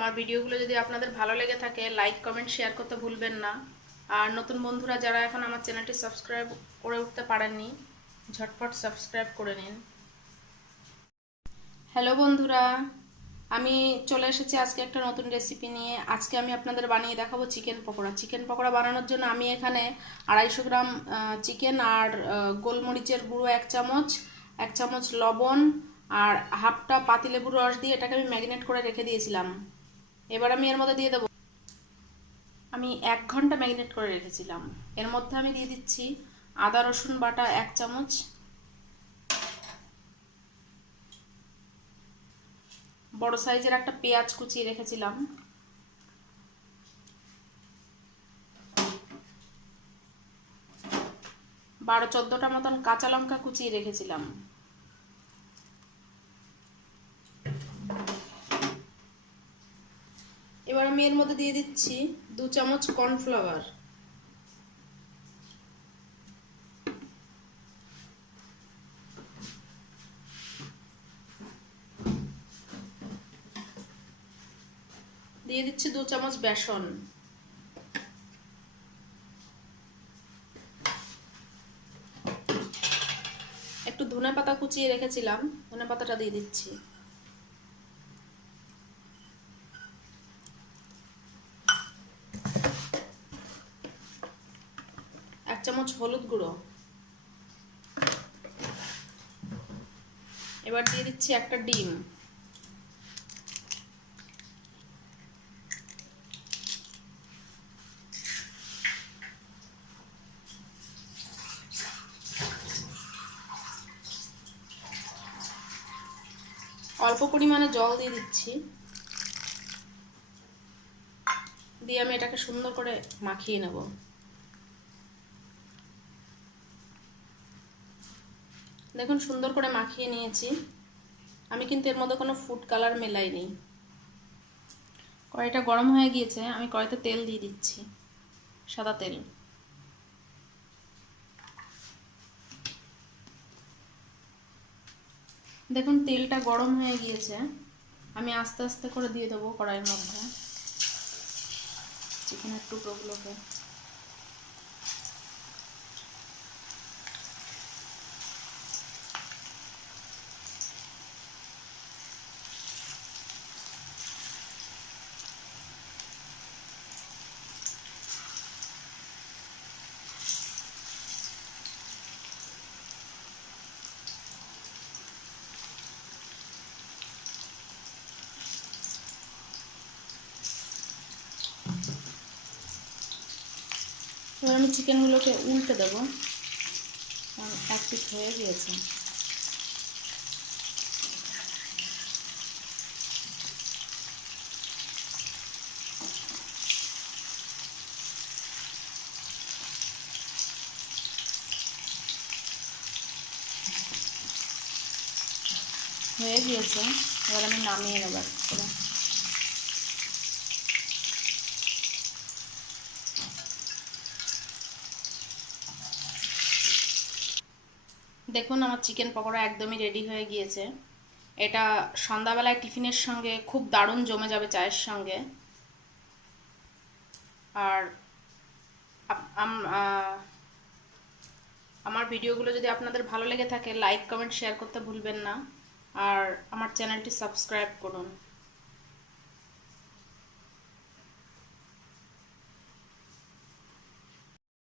আমার ভিডিওগুলো যদি আপনাদের ভালো লেগে থাকে লাইক কমেন্ট শেয়ার করতে ভুলবেন না। আর নতুন বন্ধুরা যারা এখন আমার চ্যানেলটি সাবস্ক্রাইব করে উঠতে পারেননি ঝটপট সাবস্ক্রাইব করে নিন। হ্যালো বন্ধুরা, আমি চলে এসেছি আজকে একটা নতুন রেসিপি নিয়ে। আজকে আমি আপনাদের বানিয়ে দেখাবো চিকেন পকোড়া। চিকেন পকোড়া বানানোর জন্য আমি এখানে 250 গ্রাম চিকেন আর গোলমরিচের গুঁড়ো 1 চামচ লবণ আর হাফটা পাতিলেবুর রস দিয়ে এটাকে আমি ম্যারিনেট করে রেখে দিয়েছিলাম। এবার আমি এর মধ্যে দিয়ে দেবো, আমি 1 ঘন্টা ম্যারিনেট করে রেখেছিলাম। এর মধ্যে আমি দিয়ে দিচ্ছি আদা রসুন বাটা 1 চামচ, বড় সাইজের একটা পেঁয়াজ কুচিয়ে রেখেছিলাম, বারো 14টা মতন কাঁচা লঙ্কা কুচিয়ে রেখেছিলাম, এবার আমি এর মধ্যে দিয়ে দিচ্ছি 2 চামচ কর্নফ্লাওয়ার, দিয়ে দিচ্ছি 2 চামচ বেসন, একটু ধনে পাতা কুচিয়ে রেখেছিলাম, ধনে পাতাটা দিয়ে দিচ্ছি, 1 চামচ হলুদ গুঁড়ো, এবার দিয়ে দিচ্ছি একটা ডিম, অল্প পরিমাণে জল দিয়ে দিচ্ছি, দিয়ে আমি এটাকে সুন্দর করে মাখিয়ে নেব। দেখুন সুন্দর করে মাখিয়ে নিয়েছি। আমি কিন্তু এর মধ্যে কোনো ফুড কালার মেলাইনি। কড়াইটা গরম হয়ে গিয়েছে, আমি কড়াইতে তেল দিয়ে দিচ্ছি, সাদা তেল। দেখুন তেলটা গরম হয়ে গিয়েছে, আমি আস্তে আস্তে করে দিয়ে দেবো কড়াইয়ের মধ্যে চিকেনের টুকরোগুলোকে। এবার আমি চিকেনগুলোকে উল্টে দেবো, এক পিস হয়ে গিয়েছে। হয়ে গিয়েছে, এবার আমি নামিয়ে নেব করে। দেখুন আমার চিকেন পকোড়া একদমই রেডি হয়ে গিয়েছে। এটা সন্ধ্যাবেলায় টিফিনের সঙ্গে খুব দারুণ জমে যাবে চায়ের সঙ্গে। আর আমার ভিডিওগুলো যদি আপনাদের ভালো লেগে থাকে লাইক কমেন্ট শেয়ার করতে ভুলবেন না। আর আমার চ্যানেলটি সাবস্ক্রাইব করুন।